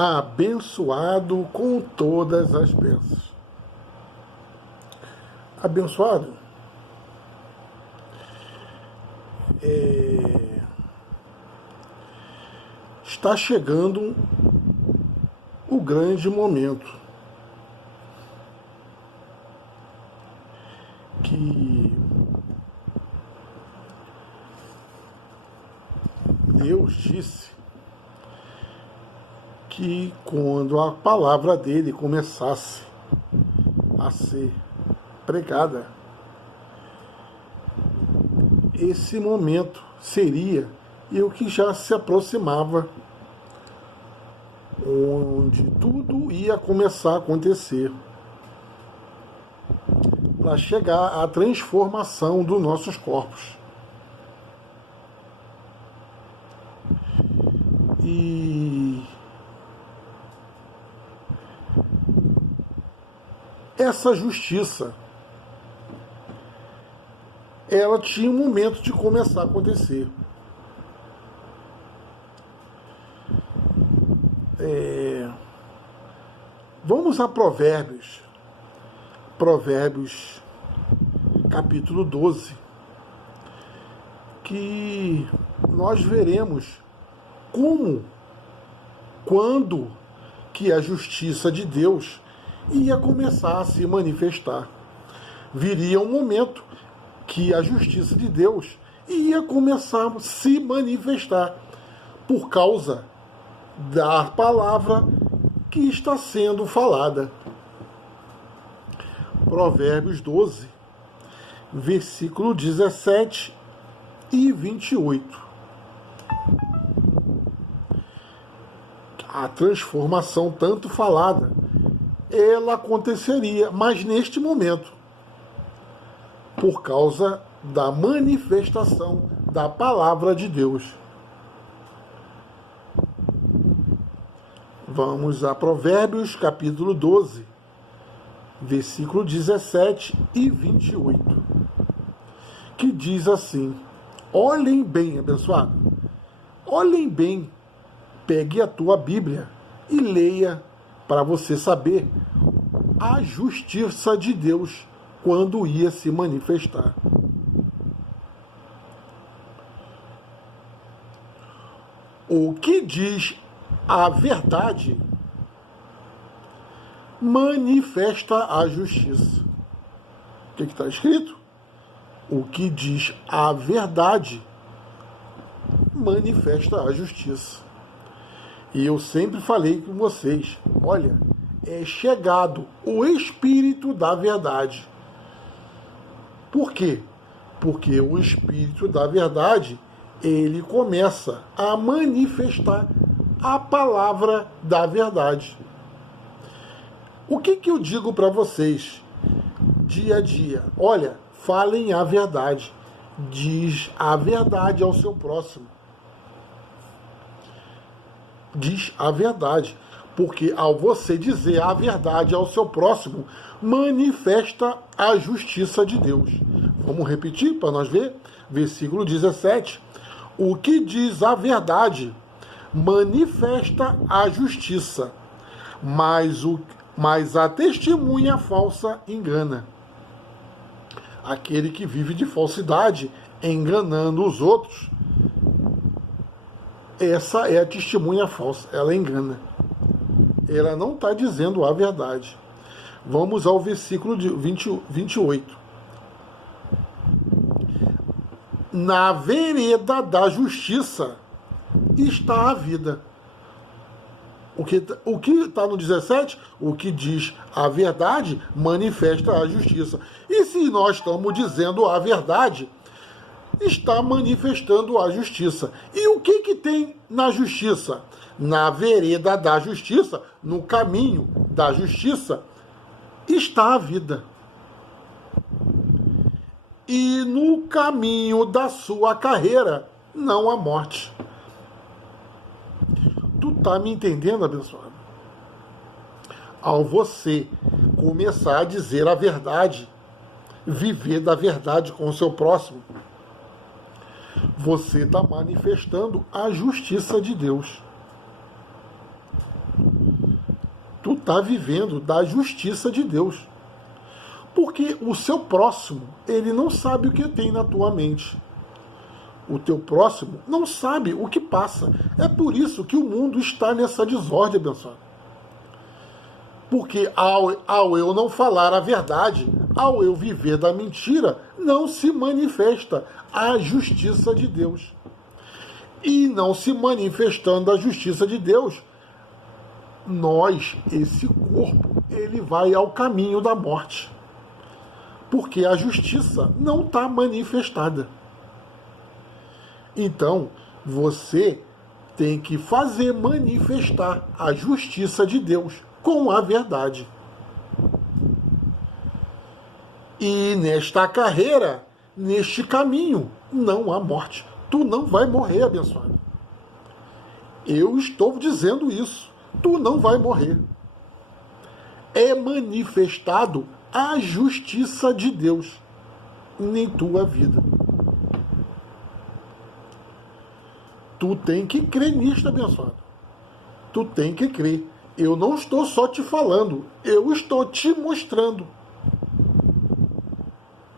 abençoado com todas as bênçãos. Abençoado está chegando o grande momento que Deus disse que quando a palavra dele começasse a ser pregada, esse momento seria e o que já se aproximava, onde tudo ia começar a acontecer para chegar à transformação dos nossos corpos. E essa justiça, ela tinha um momento de começar a acontecer. Vamos a Provérbios capítulo 12, que nós veremos quando que a justiça de Deus ia começar a se manifestar. Viria um momento que a justiça de Deus ia começar a se manifestar por causa da palavra que está sendo falada. Provérbios 12, versículo 17 e 28. A transformação tanto falada, ela aconteceria, mas neste momento, por causa da manifestação da palavra de Deus. Vamos a Provérbios capítulo 12, versículo 17 e 28, que diz assim: olhem bem, abençoado, olhem bem, pegue a tua Bíblia e leia para você saber a justiça de Deus quando ia se manifestar. O que diz a verdade manifesta a justiça. O que está escrito? O que diz a verdade manifesta a justiça. E eu sempre falei com vocês, olha, é chegado o Espírito da verdade. Por quê? Porque o Espírito da verdade, ele começa a manifestar a palavra da verdade. O que eu digo para vocês dia a dia? Olha, falem a verdade. Diz a verdade ao seu próximo. Diz a verdade. Porque ao você dizer a verdade ao seu próximo, manifesta a justiça de Deus. Vamos repetir para nós ver? Versículo 17. O que diz a verdade manifesta a justiça, mas a testemunha falsa engana. Aquele que vive de falsidade, enganando os outros, essa é a testemunha falsa, ela engana. Ela não está dizendo a verdade. Vamos ao versículo 28. Na vereda da justiça está a vida. O que está no 17? O que diz a verdade manifesta a justiça. E se nós estamos dizendo a verdade, está manifestando a justiça. E o que tem na justiça? Na vereda da justiça, no caminho da justiça, está a vida. E no caminho da sua carreira, não a morte. Tu tá me entendendo, abençoado? Ao você começar a dizer a verdade, viver da verdade com o seu próximo, você está manifestando a justiça de Deus. está vivendo da justiça de Deus. Porque o seu próximo, ele não sabe o que tem na tua mente. O teu próximo não sabe o que passa. É por isso que o mundo está nessa desordem, abençoado. Porque ao eu não falar a verdade, ao eu viver da mentira, não se manifesta a justiça de Deus. E não se manifestando a justiça de Deus, nós, esse corpo, ele vai ao caminho da morte. Porque a justiça não está manifestada. Então, você tem que fazer manifestar a justiça de Deus com a verdade. E nesta carreira, neste caminho, não há morte. Tu não vai morrer, abençoado. Eu estou dizendo isso. Tu não vai morrer. É manifestado a justiça de Deus em tua vida. Tu tem que crer nisto, abençoado. Tu tem que crer. Eu não estou só te falando, eu estou te mostrando.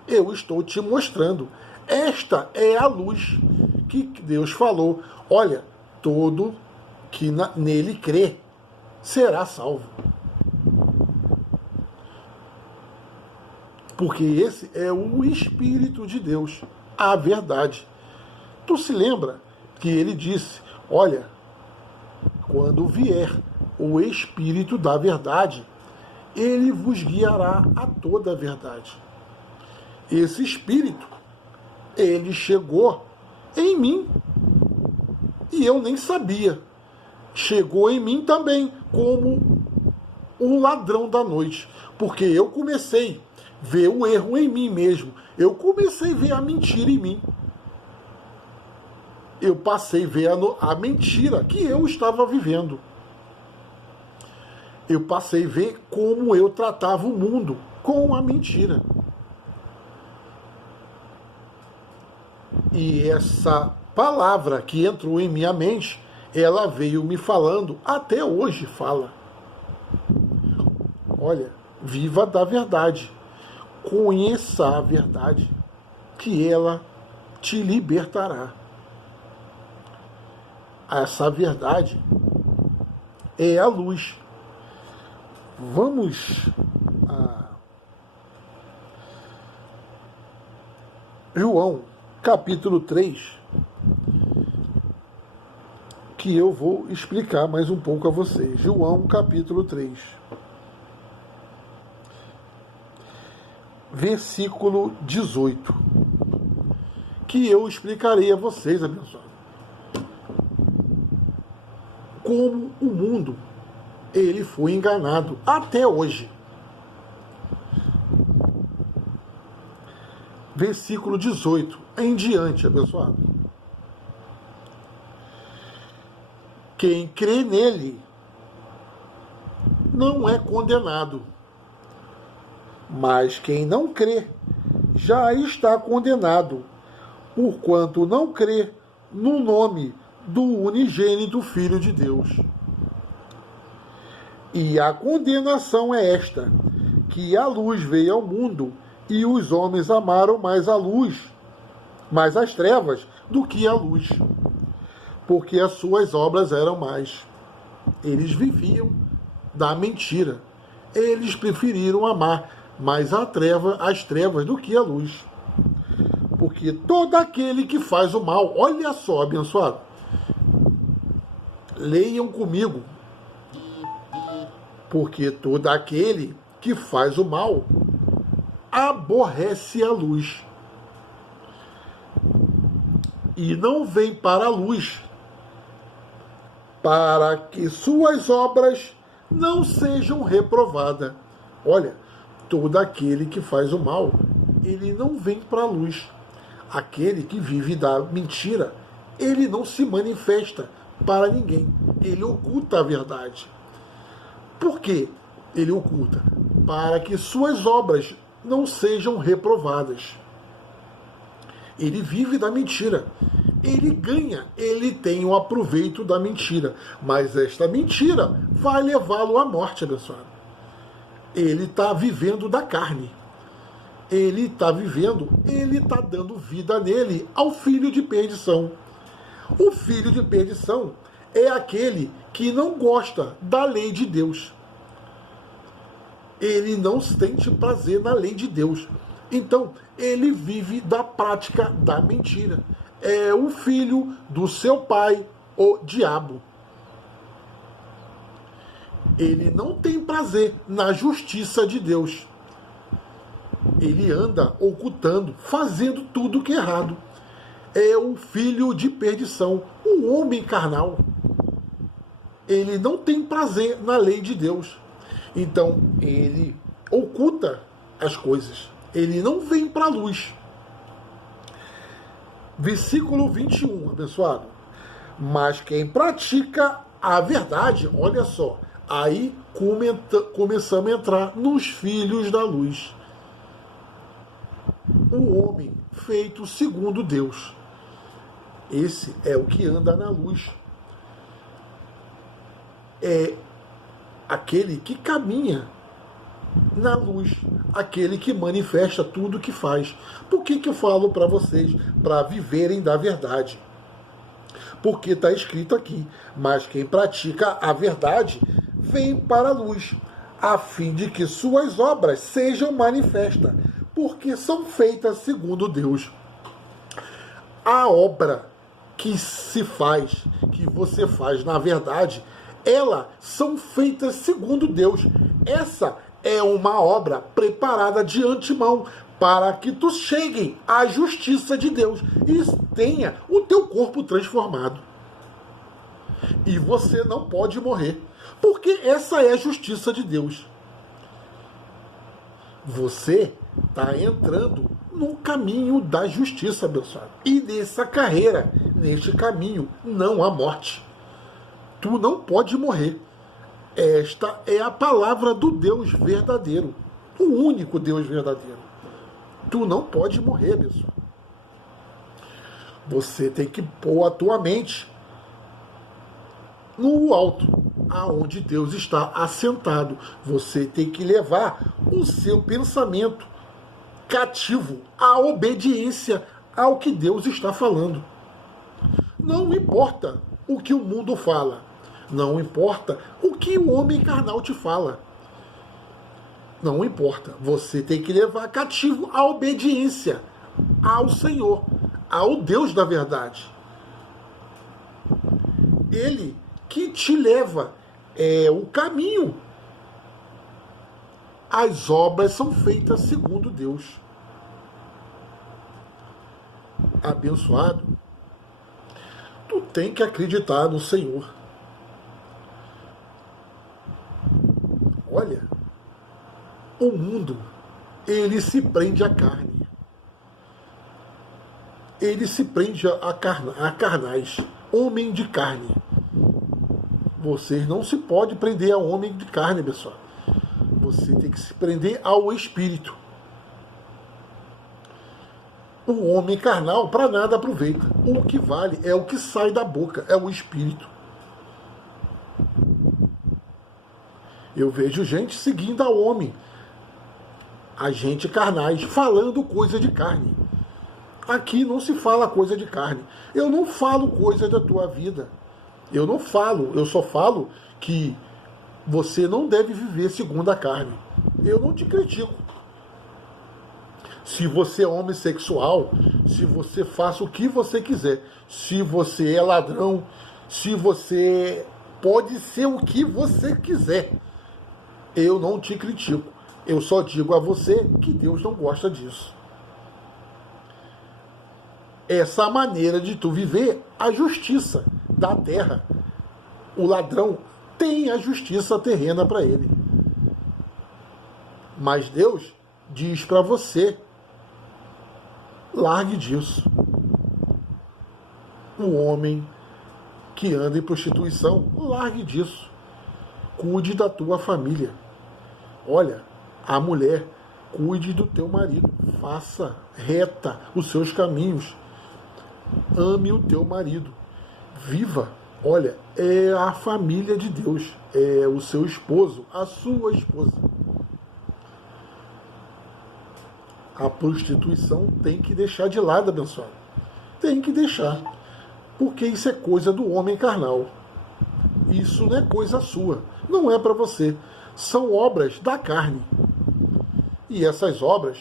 Eu estou te mostrando. Esta é a luz que Deus falou. Olha, todo que nele crê será salvo. Porque esse é o Espírito de Deus, a verdade. Tu se lembra que ele disse, olha, quando vier o Espírito da verdade, ele vos guiará a toda a verdade. Esse Espírito, ele chegou em mim e eu nem sabia. Chegou em mim também como um ladrão da noite, porque eu comecei a ver o erro em mim mesmo. Eu comecei a ver a mentira em mim. Eu passei a ver a mentira que eu estava vivendo. Eu passei a ver como eu tratava o mundo com a mentira. E essa palavra que entrou em minha mente, ela veio me falando, até hoje fala. Olha, viva da verdade. Conheça a verdade, que ela te libertará. Essa verdade é a luz. Vamos a João, capítulo 3, que eu vou explicar mais um pouco a vocês. João, capítulo 3, versículo 18, que eu explicarei a vocês, abençoados, como o mundo ele foi enganado até hoje. Versículo 18 em diante, abençoado. Quem crê nele não é condenado, mas quem não crê já está condenado, porquanto não crê no nome do unigênito Filho de Deus. E a condenação é esta, que a luz veio ao mundo, e os homens amaram mais a luz, mais as trevas, do que a luz, porque as suas obras eram más. Eles viviam da mentira. Eles preferiram amar mais as trevas do que a luz. Porque todo aquele que faz o mal, olha só, abençoado, leiam comigo. Porque todo aquele que faz o mal aborrece a luz e não vem para a luz, para que suas obras não sejam reprovadas. Olha, todo aquele que faz o mal, ele não vem para a luz. Aquele que vive da mentira, ele não se manifesta para ninguém. Ele oculta a verdade. Por quê? Ele oculta para que suas obras não sejam reprovadas. Ele vive da mentira. ele ganha, ele tem o aproveito da mentira. Mas esta mentira vai levá-lo à morte, abençoado. Ele está vivendo da carne. Ele está dando vida nele ao filho de perdição. O filho de perdição é aquele que não gosta da lei de Deus. Ele não sente prazer na lei de Deus. Então, ele vive da prática da mentira. É o filho do seu pai, o diabo. Ele não tem prazer na justiça de Deus. Ele anda ocultando, fazendo tudo que é errado. É o filho de perdição, o homem carnal. Ele não tem prazer na lei de Deus. Então, ele oculta as coisas. Ele não vem para a luz. Versículo 21, abençoado. Mas quem pratica a verdade, olha só, aí começamos a entrar nos filhos da luz. O homem feito segundo Deus. Esse é o que anda na luz. É aquele que caminha na luz, aquele que manifesta tudo o que faz. Por que eu falo para vocês? Para viverem da verdade. Porque está escrito aqui, mas quem pratica a verdade vem para a luz, a fim de que suas obras sejam manifestas, porque são feitas segundo Deus. A obra que se faz, que você faz na verdade, elas são feitas segundo Deus. Essa é uma obra preparada de antemão para que tu chegue à justiça de Deus e tenha o teu corpo transformado. E você não pode morrer, porque essa é a justiça de Deus. Você está entrando no caminho da justiça, abençoado. E nessa carreira, neste caminho, não há morte. Tu não pode morrer. Esta é a palavra do Deus verdadeiro. O único Deus verdadeiro. Tu não pode morrer, pessoal. Você tem que pôr a tua mente no alto, aonde Deus está assentado. Você tem que levar o seu pensamento cativo à obediência ao que Deus está falando. Não importa o que o mundo fala. Não importa o que o homem carnal te fala. Não importa. Você tem que levar cativo a obediência ao Senhor, ao Deus da verdade. Ele que te leva o caminho. As obras são feitas segundo Deus. Abençoado, tu tem que acreditar no Senhor. Olha, o mundo, ele se prende à carne. Ele se prende a carnais. Homem de carne. Vocês não se pode prender a homem de carne, pessoal. Você tem que se prender ao espírito. O homem carnal para nada aproveita. O que vale é o que sai da boca, é o espírito. Eu vejo gente seguindo a homem, a gente carnais, falando coisa de carne. Aqui não se fala coisa de carne. Eu não falo coisa da tua vida. Eu não falo, eu só falo que você não deve viver segundo a carne. Eu não te critico. Se você é homossexual, se você faça o que você quiser, se você é ladrão, se você pode ser o que você quiser, eu não te critico. Eu só digo a você que Deus não gosta disso. Essa maneira de tu viver a justiça da terra. O ladrão tem a justiça terrena para ele. Mas Deus diz para você, largue disso. O homem que anda em prostituição, largue disso. Cuide da tua família. Olha, a mulher, cuide do teu marido. Faça reta os seus caminhos. ame o teu marido. Viva. Olha, é a família de Deus. É o seu esposo, a sua esposa. A prostituição tem que deixar de lado, abençoado. Tem que deixar. Porque isso é coisa do homem carnal. Isso não é coisa sua. Não é para você. São obras da carne. E essas obras,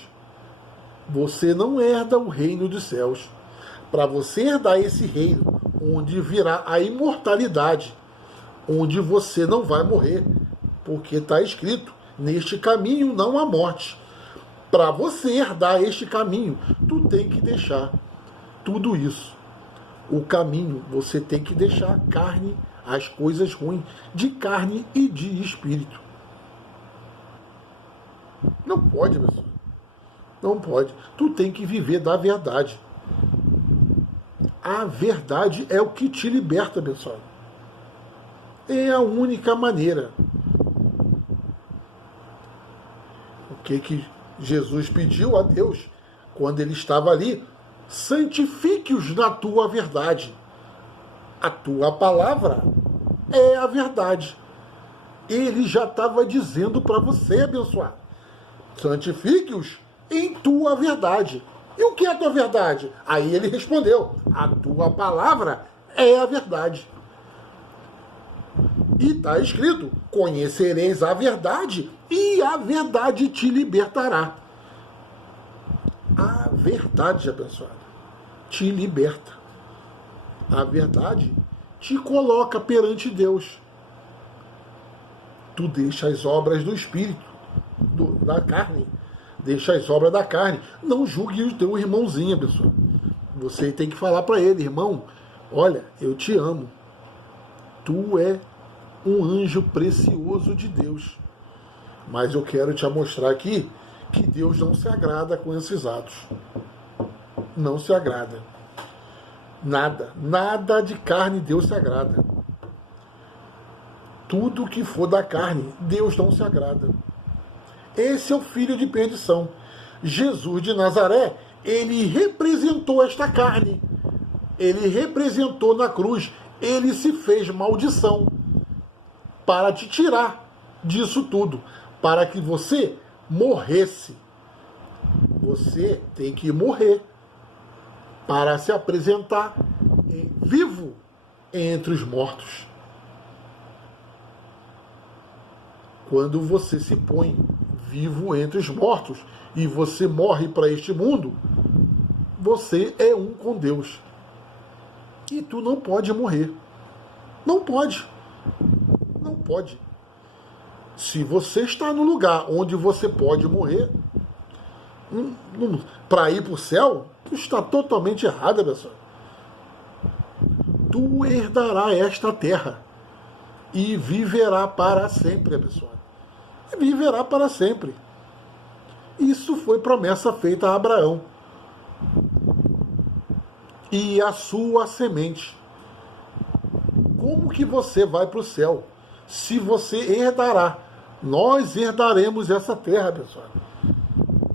você não herda o reino dos céus. Para você herdar esse reino, onde virá a imortalidade, onde você não vai morrer, porque está escrito, neste caminho não há morte. Para você herdar este caminho, tu tem que deixar tudo isso. O caminho, você tem que deixar a carne, as coisas ruins, de carne e de espírito. Não pode, pessoal. Não pode. Tu tem que viver da verdade. A verdade é o que te liberta, pessoal. É a única maneira. O que Jesus pediu a Deus quando ele estava ali? Santifique-os na tua verdade. A tua palavra é a verdade. Ele já estava dizendo para você, abençoado. Santifique-os em tua verdade. E o que é a tua verdade? Aí ele respondeu, a tua palavra é a verdade. E está escrito, conhecereis a verdade e a verdade te libertará. A verdade, abençoado, te liberta. A verdade te coloca perante Deus. Tu deixa as obras do espírito, da carne. Deixa as obras da carne. Não julgue o teu irmãozinho, pessoal. Você tem que falar para ele, irmão, olha, eu te amo. Tu é um anjo precioso de Deus. Mas eu quero te mostrar aqui que Deus não se agrada com esses atos. Não se agrada. Nada de carne Deus se agrada. Tudo que for da carne, Deus não se agrada. Esse é o filho de perdição. Jesus de Nazaré, ele representou esta carne. Ele representou na cruz. Ele se fez maldição para te tirar disso tudo. Para que você morresse. Você tem que morrer para se apresentar vivo entre os mortos. Quando você se põe vivo entre os mortos e você morre para este mundo, você é um com Deus. E tu não pode morrer. Não pode. Não pode. Se você está no lugar onde você pode morrer, para ir para o céu, tu está totalmente errado, pessoal. Tu herdará esta terra e viverá para sempre, pessoal. E viverá para sempre. Isso foi promessa feita a Abraão. E a sua semente. Como que você vai para o céu? Se você herdará. Nós herdaremos essa terra, pessoal.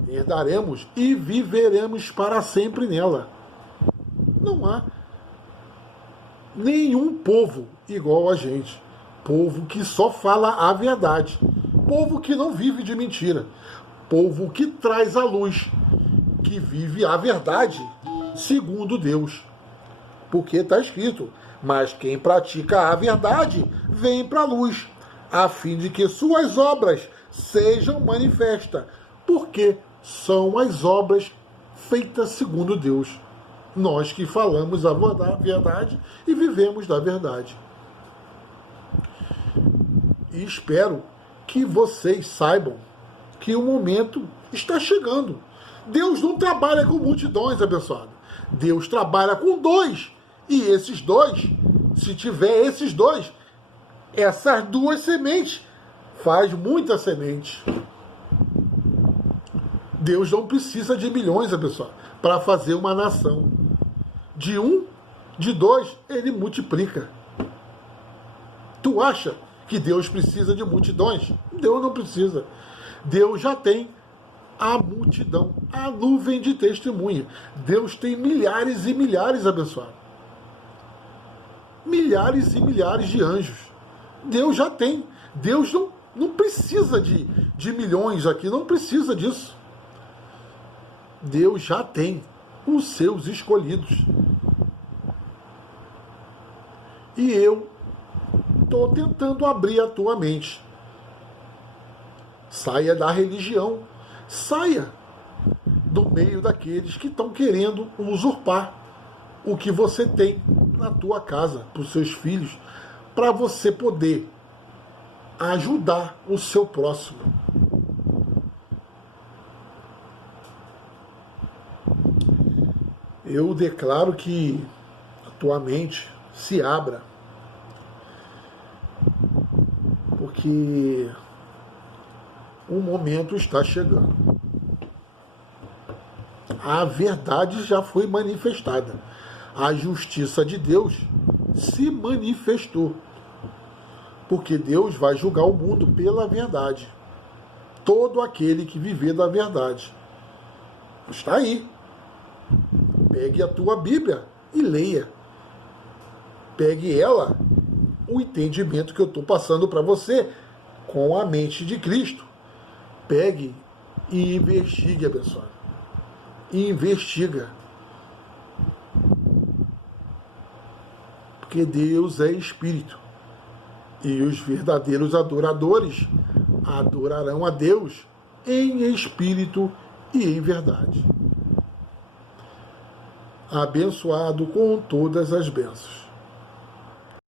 Herdaremos e viveremos para sempre nela. Não há nenhum povo igual a gente. Povo que só fala a verdade. Povo que não vive de mentira. Povo que traz a luz. Que vive a verdade segundo Deus. Porque está escrito, mas quem pratica a verdade vem para a luz, a fim de que suas obras sejam manifestas. Porque são as obras feitas segundo Deus. Nós que falamos a verdade e vivemos da verdade. E espero que vocês saibam que o momento está chegando. Deus não trabalha com multidões, abençoado. Deus trabalha com dois. E esses dois, se tiver esses dois, essas duas sementes, faz muita semente. Deus não precisa de milhões, pessoal, para fazer uma nação. De um, de dois, ele multiplica. Tu acha que Deus precisa de multidões? Deus não precisa. Deus já tem a multidão, a nuvem de testemunha. Deus tem milhares e milhares abençoados. Milhares e milhares de anjos. Deus já tem. Deus não precisa de milhões aqui, não precisa disso. Deus já tem os seus escolhidos. E eu estou tentando abrir a tua mente. Saia da religião. Saia do meio daqueles que estão querendo usurpar o que você tem na tua casa, para os seus filhos, para você poder ajudar o seu próximo. Eu declaro que a tua mente se abra, porque o momento está chegando. A verdade já foi manifestada. A justiça de Deus se manifestou. Porque Deus vai julgar o mundo pela verdade. Todo aquele que viver da verdade. Está aí. Pegue a tua Bíblia e leia. Pegue ela, o entendimento que eu estou passando para você, com a mente de Cristo. Pegue e investigue, abençoado. Investiga. Porque Deus é Espírito. E os verdadeiros adoradores adorarão a Deus em espírito e em verdade. Abençoado com todas as bênçãos.